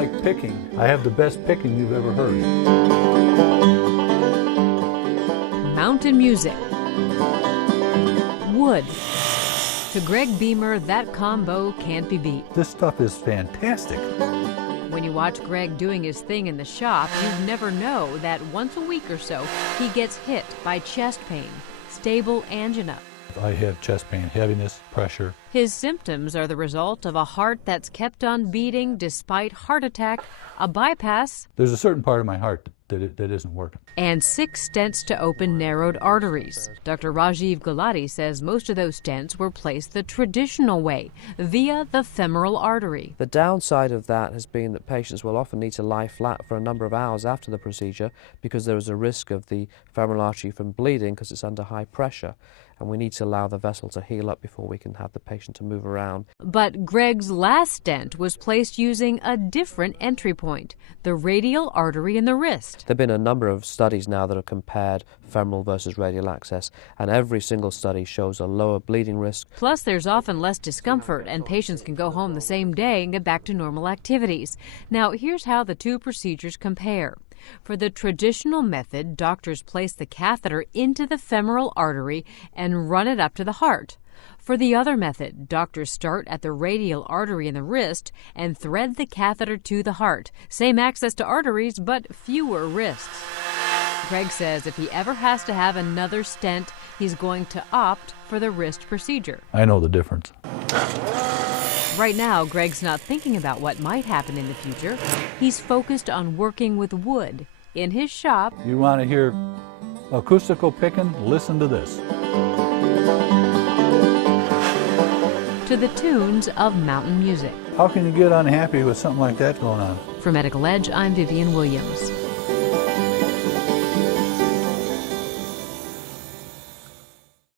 like picking, I have the best picking you've ever heard. Mountain music. Wood. To Greg Beamer, that combo can't be beat. This stuff is fantastic. When you watch Greg doing his thing in the shop, you never know that once a week or so, he gets hit by chest pain, stable angina. I have chest pain, heaviness, pressure. His symptoms are the result of a heart that's kept on beating despite heart attack, a bypass, There's a certain part of my heart that isn't working. and 6 stents to open narrowed arteries. Dr. Rajiv Gulati says most of those stents were placed the traditional way, via the femoral artery. The downside of that has been that patients will often need to lie flat for a number of hours after the procedure because there is a risk of the femoral artery from bleeding because it's under high pressure, and we need to allow the vessel to heal up before we can have the patient to move around. But Greg's last stent was placed using a different entry point, the radial artery in the wrist. There have been a number of studies now that have compared femoral versus radial access, and every single study shows a lower bleeding risk. Plus, there's often less discomfort, and patients can go home the same day and get back to normal activities. Now, here's how the two procedures compare. For the traditional method, doctors place the catheter into the femoral artery and run it up to the heart. For the other method, doctors start at the radial artery in the wrist and thread the catheter to the heart. Same access to arteries, but fewer risks. Greg says if he ever has to have another stent, he's going to opt for the wrist procedure. I know the difference. Right now, Greg's not thinking about what might happen in the future. He's focused on working with wood. In his shop, You want to hear acoustical picking? Listen to this. to the tunes of mountain music. How can you get unhappy with something like that going on? For Medical Edge, I'm Vivian Williams.